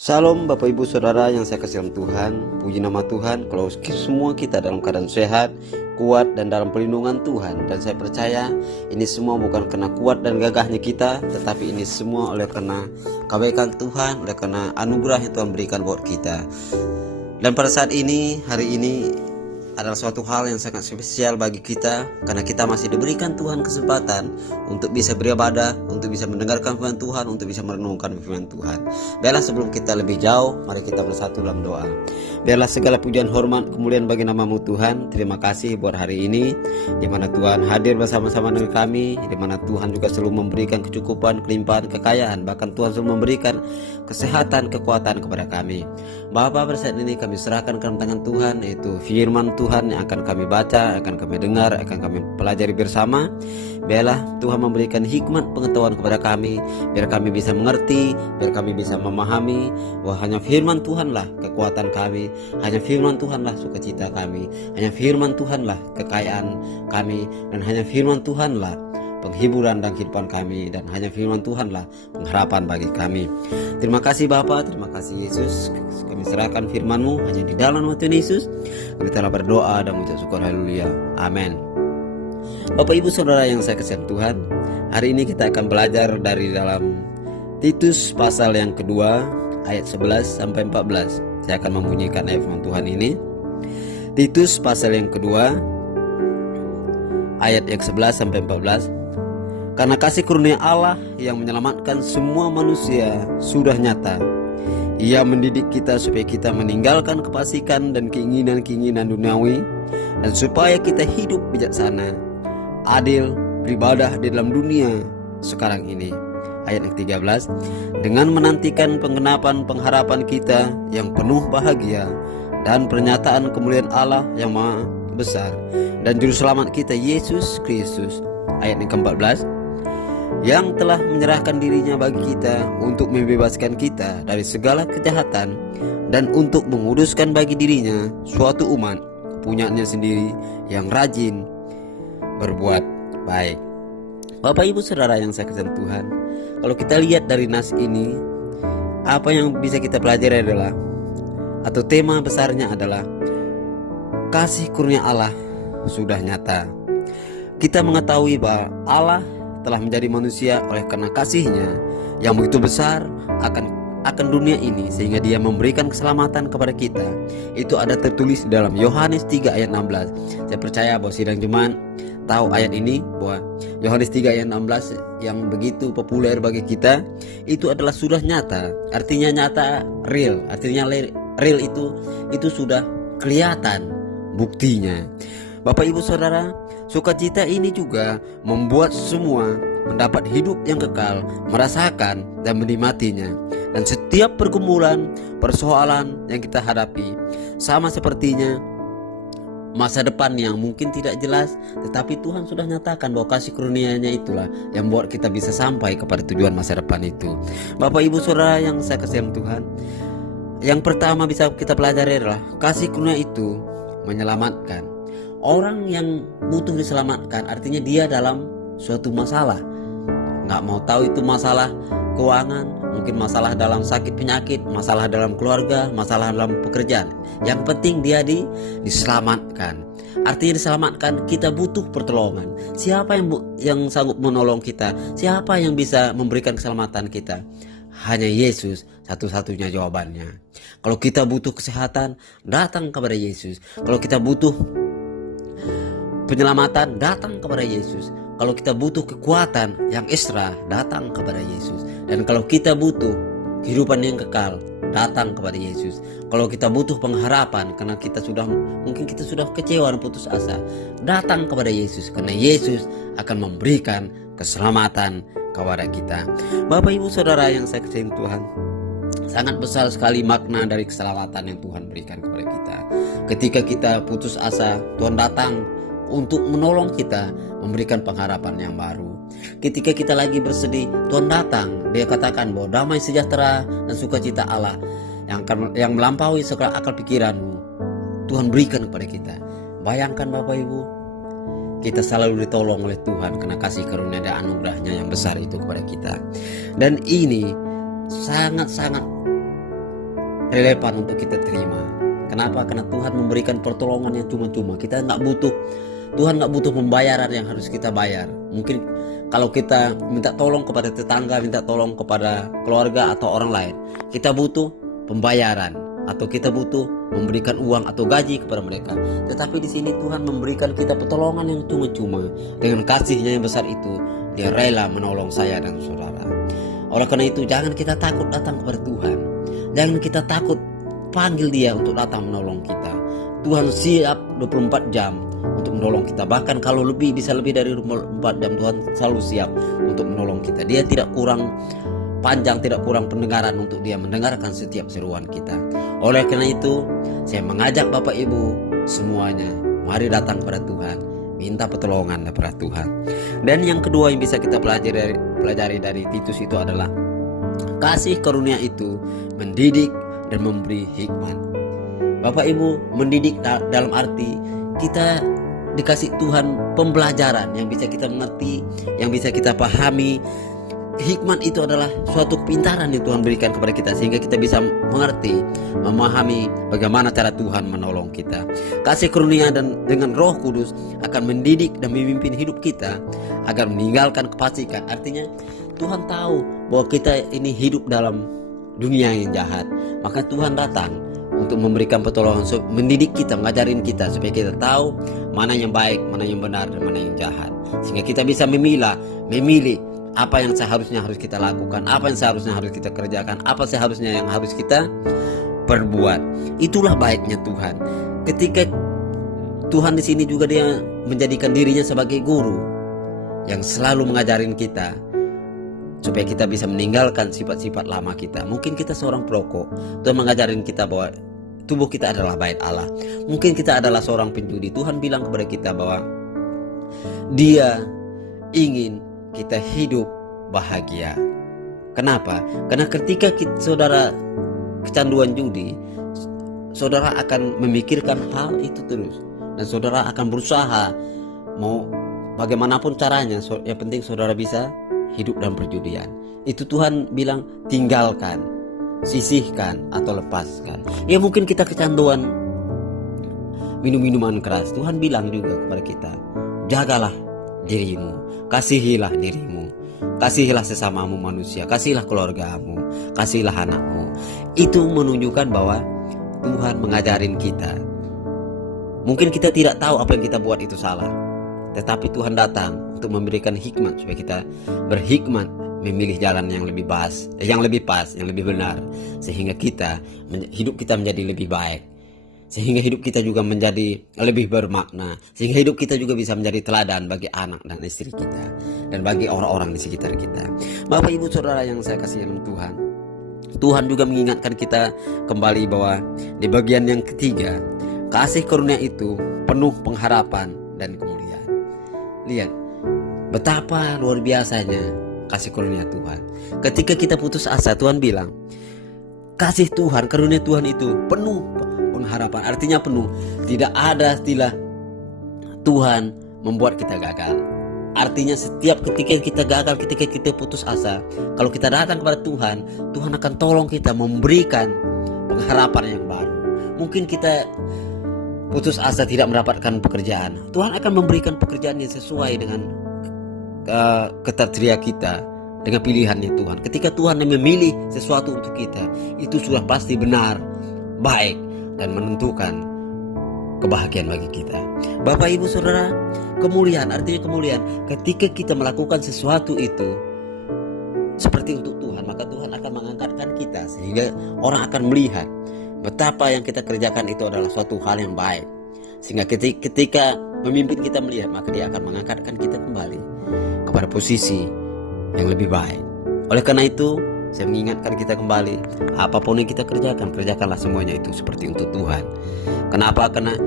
Salam Bapak Ibu Saudara yang saya kasih dalam Tuhan. Puji nama Tuhan kalau semua kita dalam keadaan sehat, kuat dan dalam perlindungan Tuhan. Dan saya percaya ini semua bukan karena kuat dan gagahnya kita, tetapi ini semua oleh karena kebaikan Tuhan, oleh karena anugerah yang Tuhan berikan buat kita. Dan pada saat ini, hari ini adalah suatu hal yang sangat spesial bagi kita, karena kita masih diberikan Tuhan kesempatan untuk bisa beribadah, untuk bisa mendengarkan firman Tuhan, untuk bisa merenungkan firman Tuhan. Biarlah sebelum kita lebih jauh, mari kita bersatu dalam doa. Biarlah segala pujian, hormat, kemuliaan bagi nama-Mu Tuhan. Terima kasih buat hari ini, di mana Tuhan hadir bersama-sama dengan kami, di mana Tuhan juga selalu memberikan kecukupan, kelimpahan, kekayaan, bahkan Tuhan selalu memberikan kesehatan, kekuatan kepada kami. Bapa, pada saat ini kami serahkan ke dalam tangan Tuhan, yaitu firman Tuhan yang akan kami baca, akan kami dengar, akan kami pelajari bersama. Biarlah Tuhan memberikan hikmat pengetahuan kepada kami, biar kami bisa mengerti, biar kami bisa memahami bahwa hanya firman Tuhanlah kekuatan kami, hanya firman Tuhanlah sukacita kami, hanya firman Tuhanlah kekayaan kami, dan hanya firman Tuhanlah penghiburan dan kehidupan kami, dan hanya firman Tuhanlah pengharapan bagi kami. Terima kasih Bapa, terima kasih Yesus. Kami serahkan firman-Mu hanya di dalam nama Tuhan Yesus. Kami telah berdoa dan mengucap syukur, haleluya, amin. Bapak Ibu Saudara yang saya kasihi Tuhan, hari ini kita akan belajar dari dalam Titus pasal yang kedua ayat 11 sampai 14. Saya akan membunyikan ayat firman Tuhan ini. Titus pasal yang kedua ayat yang 11 sampai 14. Karena kasih karunia Allah yang menyelamatkan semua manusia sudah nyata. Ia mendidik kita supaya kita meninggalkan kefasikan dan keinginan-keinginan duniawi, dan supaya kita hidup bijaksana, adil, beribadah di dalam dunia sekarang ini. Ayat yang 13, dengan menantikan penggenapan pengharapan kita yang penuh bahagia dan pernyataan kemuliaan Allah yang maha besar dan juru selamat kita Yesus Kristus. Ayat yang ke-14, yang telah menyerahkan dirinya bagi kita untuk membebaskan kita dari segala kejahatan dan untuk menguduskan bagi dirinya suatu umat kepunyaannya sendiri yang rajin berbuat baik. Bapak Ibu Saudara yang saya kasihi Tuhan, kalau kita lihat dari nas ini, apa yang bisa kita pelajari adalah, atau tema besarnya adalah kasih karunia Allah sudah nyata. Kita mengetahui bahwa Allah telah menjadi manusia oleh karena kasih-Nya yang begitu besar akan dunia ini, sehingga Dia memberikan keselamatan kepada kita. Itu ada tertulis di dalam Yohanes 3 ayat 16. Saya percaya bahwa sidang jemaat tahu ayat ini, bahwa Yohanes 3 ayat 16 yang begitu populer bagi kita itu adalah sudah nyata. Artinya nyata, real. Artinya real itu sudah kelihatan buktinya. Bapak Ibu Saudara, sukacita ini juga membuat semua mendapat hidup yang kekal, merasakan dan menikmatinya. Dan setiap pergumulan, persoalan yang kita hadapi, sama sepertinya masa depan yang mungkin tidak jelas, tetapi Tuhan sudah nyatakan bahwa kasih karunia-Nya itulah yang membuat kita bisa sampai kepada tujuan masa depan itu. Bapak Ibu Saudara yang saya kasihi Tuhan, yang pertama bisa kita pelajari adalah kasih karunia itu menyelamatkan. Orang yang butuh diselamatkan artinya dia dalam suatu masalah, nggak mau tahu itu masalah keuangan, mungkin masalah dalam sakit penyakit, masalah dalam keluarga, masalah dalam pekerjaan. Yang penting dia diselamatkan. Artinya diselamatkan, kita butuh pertolongan. Siapa yang sanggup menolong kita? Siapa yang bisa memberikan keselamatan kita? Hanya Yesus, satu-satunya jawabannya. Kalau kita butuh kesehatan, datang kepada Yesus. Kalau kita butuh penyelamatan, datang kepada Yesus. Kalau kita butuh kekuatan yang ekstra, datang kepada Yesus. Dan kalau kita butuh kehidupan yang kekal, datang kepada Yesus. Kalau kita butuh pengharapan karena mungkin kita sudah kecewa dan putus asa, datang kepada Yesus, karena Yesus akan memberikan keselamatan kepada kita. Bapak Ibu Saudara yang saya kasihi Tuhan, sangat besar sekali makna dari keselamatan yang Tuhan berikan kepada kita. Ketika kita putus asa, Tuhan datang untuk menolong kita, memberikan pengharapan yang baru. Ketika kita lagi bersedih, Tuhan datang. Dia katakan bahwa damai sejahtera dan sukacita Allah yang melampaui segala akal pikiranmu, Tuhan berikan kepada kita. Bayangkan Bapak Ibu, kita selalu ditolong oleh Tuhan karena kasih karunia dan anugerahnya yang besar itu kepada kita. Dan ini sangat-sangat relevan untuk kita terima. Kenapa? Karena Tuhan memberikan pertolongan yang cuma-cuma. Kita nggak butuh, Tuhan nggak butuh pembayaran yang harus kita bayar. Mungkin kalau kita minta tolong kepada tetangga, minta tolong kepada keluarga atau orang lain, kita butuh pembayaran atau kita butuh memberikan uang atau gaji kepada mereka. Tetapi di sini Tuhan memberikan kita pertolongan yang cuma-cuma. Dengan kasihnya yang besar itu, Dia rela menolong saya dan saudara. Oleh karena itu, jangan kita takut datang kepada Tuhan. Jangan kita takut panggil Dia untuk datang menolong kita. Tuhan siap 24 jam untuk menolong kita. Bahkan kalau bisa lebih dari 24 jam, Tuhan selalu siap untuk menolong kita. Dia tidak kurang panjang, tidak kurang pendengaran untuk Dia mendengarkan setiap seruan kita. Oleh karena itu, saya mengajak Bapak Ibu semuanya, mari datang kepada Tuhan, minta pertolongan kepada Tuhan. Dan yang kedua yang bisa kita pelajari dari Titus itu adalah kasih karunia itu mendidik dan memberi hikmat. Bapak Ibu, mendidik dalam arti kita dikasih Tuhan pembelajaran yang bisa kita mengerti, yang bisa kita pahami. Hikmat itu adalah suatu kepintaran yang Tuhan berikan kepada kita sehingga kita bisa mengerti, memahami bagaimana cara Tuhan menolong kita. Kasih karunia dan dengan Roh Kudus akan mendidik dan memimpin hidup kita agar meninggalkan kefasikan. Artinya Tuhan tahu bahwa kita ini hidup dalam dunia yang jahat. Maka Tuhan datang untuk memberikan pertolongan, mendidik kita, mengajarin kita supaya kita tahu mana yang baik, mana yang benar, dan mana yang jahat. Sehingga kita bisa memilih apa yang seharusnya harus kita lakukan, apa yang seharusnya harus kita kerjakan, apa seharusnya yang harus kita perbuat. Itulah baiknya Tuhan. Ketika Tuhan di sini juga Dia menjadikan dirinya sebagai guru yang selalu mengajarin kita supaya kita bisa meninggalkan sifat-sifat lama kita. Mungkin kita seorang perokok, Tuhan mengajarin kita bahwa tubuh kita adalah bait Allah. Mungkin kita adalah seorang penjudi, Tuhan bilang kepada kita bahwa Dia ingin kita hidup bahagia. Kenapa? Karena ketika saudara kecanduan judi, saudara akan memikirkan hal itu terus, dan saudara akan berusaha mau bagaimanapun caranya, yang penting saudara bisa hidup dalam perjudian. Itu Tuhan bilang tinggalkan, sisihkan atau lepaskan. Ya mungkin kita kecanduan minum-minuman keras, Tuhan bilang juga kepada kita, jagalah dirimu, kasihilah dirimu, kasihilah sesamamu manusia, kasihilah keluargamu, kasihilah anakmu. Itu menunjukkan bahwa Tuhan mengajarin kita. Mungkin kita tidak tahu apa yang kita buat itu salah, tetapi Tuhan datang untuk memberikan hikmat supaya kita berhikmat, memilih jalan yang lebih pas, yang lebih benar, sehingga hidup kita menjadi lebih baik. Sehingga hidup kita juga menjadi lebih bermakna. Sehingga hidup kita juga bisa menjadi teladan bagi anak dan istri kita, dan bagi orang-orang di sekitar kita. Bapak Ibu Saudara yang saya kasihi dalam Tuhan, Tuhan juga mengingatkan kita kembali bahwa di bagian yang ketiga, kasih karunia itu penuh pengharapan dan kemuliaan. Lihat betapa luar biasanya kasih karunia Tuhan. Ketika kita putus asa, Tuhan bilang kasih Tuhan, karunia Tuhan itu penuh pengharapan. Artinya penuh. Tidak ada istilah Tuhan membuat kita gagal. Artinya setiap ketika kita gagal, ketika kita putus asa, kalau kita datang kepada Tuhan, Tuhan akan tolong kita, memberikan pengharapan yang baru. Mungkin kita putus asa tidak mendapatkan pekerjaan, Tuhan akan memberikan pekerjaan yang sesuai dengan kriteria kita, dengan pilihannya Tuhan. Ketika Tuhan memilih sesuatu untuk kita, itu sudah pasti benar, baik, dan menentukan kebahagiaan bagi kita. Bapak Ibu Saudara, kemuliaan, artinya kemuliaan ketika kita melakukan sesuatu itu seperti untuk Tuhan, maka Tuhan akan mengangkatkan kita sehingga orang akan melihat betapa yang kita kerjakan itu adalah suatu hal yang baik. Sehingga ketika memimpin kita melihat, maka Dia akan mengangkatkan kita kembali kepada posisi yang lebih baik. Oleh karena itu, saya mengingatkan kita kembali, apapun yang kita kerjakan, kerjakanlah semuanya itu seperti untuk Tuhan. Kenapa? Karena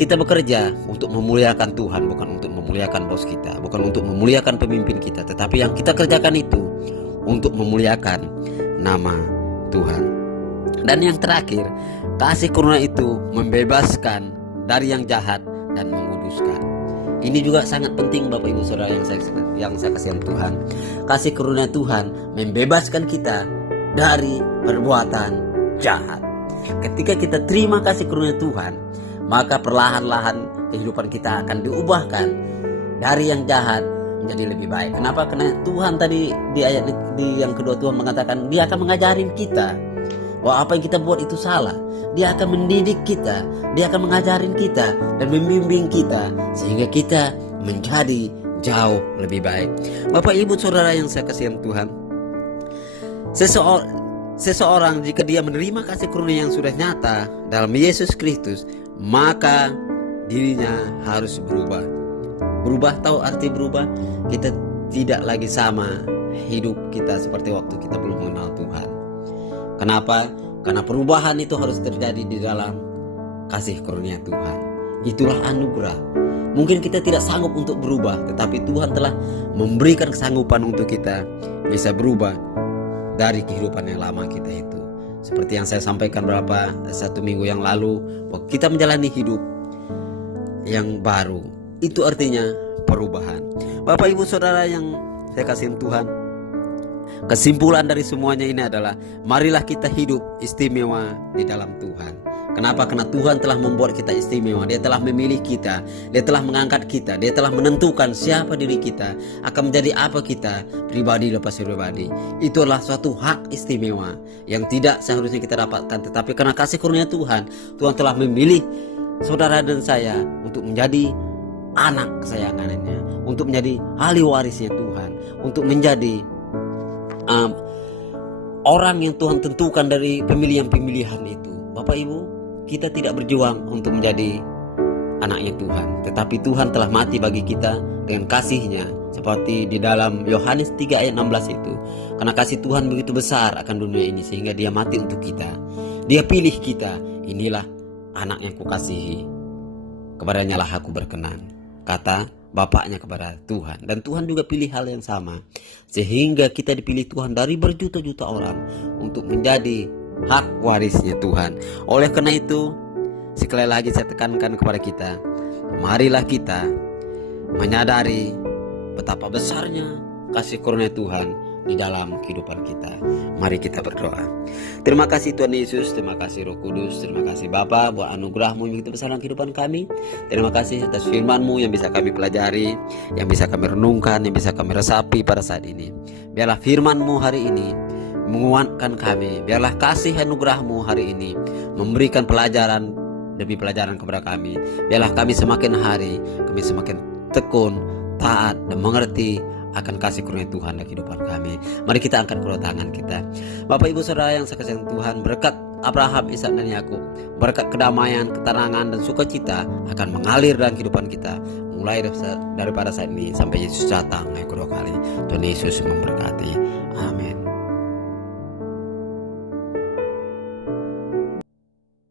kita bekerja untuk memuliakan Tuhan, bukan untuk memuliakan bos kita, bukan untuk memuliakan pemimpin kita, tetapi yang kita kerjakan itu untuk memuliakan nama Tuhan. Dan yang terakhir, kasih karunia itu membebaskan dari yang jahat dan menguduskan. Ini juga sangat penting Bapak Ibu Saudara yang saya kasihan Tuhan. Kasih karunia Tuhan membebaskan kita dari perbuatan jahat. Ketika kita terima kasih karunia Tuhan, maka perlahan-lahan kehidupan kita akan diubahkan dari yang jahat menjadi lebih baik. Kenapa? Karena Tuhan tadi di ayat yang kedua Tuhan mengatakan Dia akan mengajarin kita bahwa apa yang kita buat itu salah. Dia akan mendidik kita, Dia akan mengajarin kita dan membimbing kita sehingga kita menjadi jauh lebih baik. Bapak Ibu Saudara yang saya kasihi Tuhan, seseorang jika dia menerima kasih karunia yang sudah nyata dalam Yesus Kristus, maka dirinya harus berubah. Berubah, tahu arti berubah? Kita tidak lagi sama hidup kita seperti waktu kita belum mengenal Tuhan. Kenapa? Karena perubahan itu harus terjadi di dalam kasih karunia Tuhan. Itulah anugerah. Mungkin kita tidak sanggup untuk berubah, tetapi Tuhan telah memberikan kesanggupan untuk kita bisa berubah dari kehidupan yang lama kita itu. Seperti yang saya sampaikan satu minggu yang lalu, bahwa kita menjalani hidup yang baru. Itu artinya perubahan. Bapak Ibu Saudara yang saya kasihi Tuhan, kesimpulan dari semuanya ini adalah marilah kita hidup istimewa di dalam Tuhan. Kenapa? Karena Tuhan telah membuat kita istimewa. Dia telah memilih kita, Dia telah mengangkat kita, Dia telah menentukan siapa diri kita, akan menjadi apa kita, pribadi lepas pribadi. Itu adalah suatu hak istimewa yang tidak seharusnya kita dapatkan. Tetapi karena kasih karunia Tuhan, Tuhan telah memilih saudara dan saya untuk menjadi anak kesayangannya, untuk menjadi ahli warisnya Tuhan, untuk menjadi orang yang Tuhan tentukan dari pemilihan-pemilihan itu. Bapak Ibu, kita tidak berjuang untuk menjadi anaknya Tuhan, tetapi Tuhan telah mati bagi kita dengan kasih-Nya, seperti di dalam Yohanes 3 ayat 16 itu. Karena kasih Tuhan begitu besar akan dunia ini sehingga Dia mati untuk kita. Dia pilih kita. Inilah anak yang kukasihi, kepadanya lah aku berkenan, kata Bapaknya kepada Tuhan. Dan Tuhan juga pilih hal yang sama, sehingga kita dipilih Tuhan dari berjuta-juta orang untuk menjadi hak warisnya Tuhan. Oleh karena itu, sekali lagi saya tekankan kepada kita, marilah kita menyadari betapa besarnya kasih karunia Tuhan di dalam kehidupan kita. Mari kita berdoa. Terima kasih Tuhan Yesus, terima kasih Roh Kudus, terima kasih Bapa buat anugerah-Mu yang begitu besar dalam kehidupan kami. Terima kasih atas firman-Mu yang bisa kami pelajari, yang bisa kami renungkan, yang bisa kami resapi pada saat ini. Biarlah firman-Mu hari ini menguatkan kami. Biarlah kasih anugerah-Mu hari ini memberikan pelajaran demi pelajaran kepada kami. Biarlah kami semakin hari, kami semakin tekun, taat, dan mengerti akan kasih karunia Tuhan dalam kehidupan kami. Mari kita angkat kedua tangan kita. Bapak Ibu Saudara yang saya kasihi Tuhan, berkat Abraham, Ishak dan Yakub, berkat kedamaian, ketenangan dan sukacita akan mengalir dalam kehidupan kita mulai daripada saat ini sampai Yesus datang yang kedua kali. Tuhan Yesus memberkati. Amin.